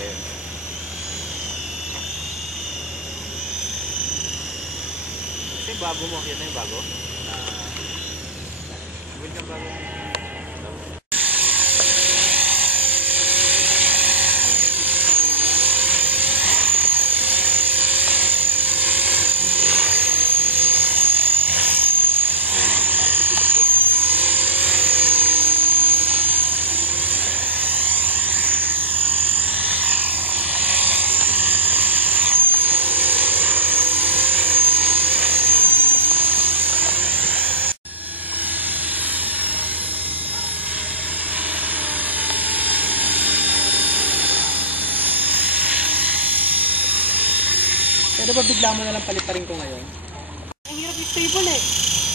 Eh. Kasi bago mo, yan na yung bago? Gawin ka bago. Pero ba bigla mo na lang paliparin ko ngayon? Ang hirap i-stable eh.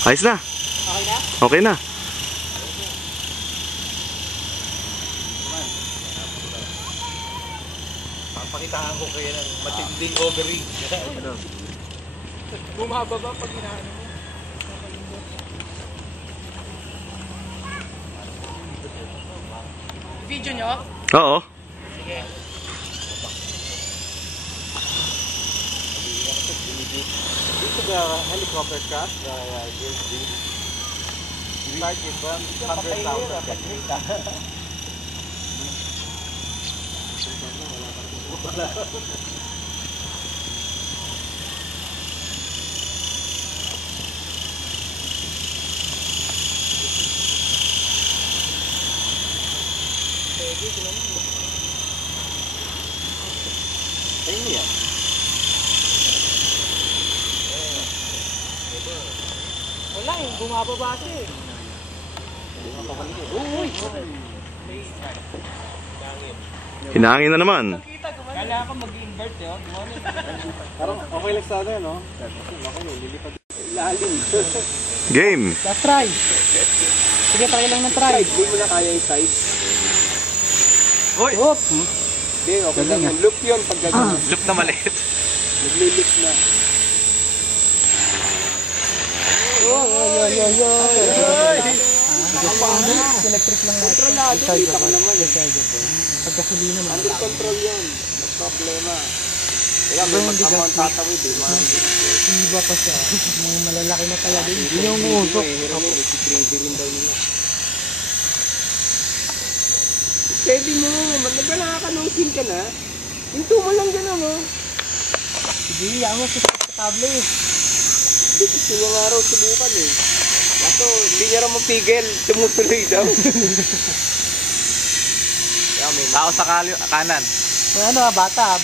Ayos na. Okay na? Okay na. Papakitaan ko kayo ng matinding overing. Bumababa pag hinahanap mo. Video nyo? Oo. Sige. Dito the helicopter crash, start with 100,000. Ayun mo yan. Wala eh, bumababa siya eh. Uy! Hinangin na naman. Kala ka mag-invert eh. Parang okay lang sa atin, no? Okay, lilipad. Lalim. Game. Let's try. Sige, try lang ng try. Hindi mo na kaya yung side. Hoy! Oop! Hindi, okay lang yan. Loop yun pag gagawin. Loop na maliit. Nagli-loop na. Electric lang natin. Kontrolado, kita ko naman. Pagkasali naman. Under control yun. Mas problema. Kaya may mag-amount tatawid eh. Iba pa siya. Mga malalaki na kaya din. Yun yung usok. Si Crazy rin daw nila. Steady mo. Naglalakanusin ka na. Hinto mo lang gano'n mo. Sige, yan mo sa table eh. Hindi gusto niya nga raw subukan eh. Kaso hindi niya raw mapigil. Tumutuloy daw. Kaya may tao sa kanan. Ano, bata.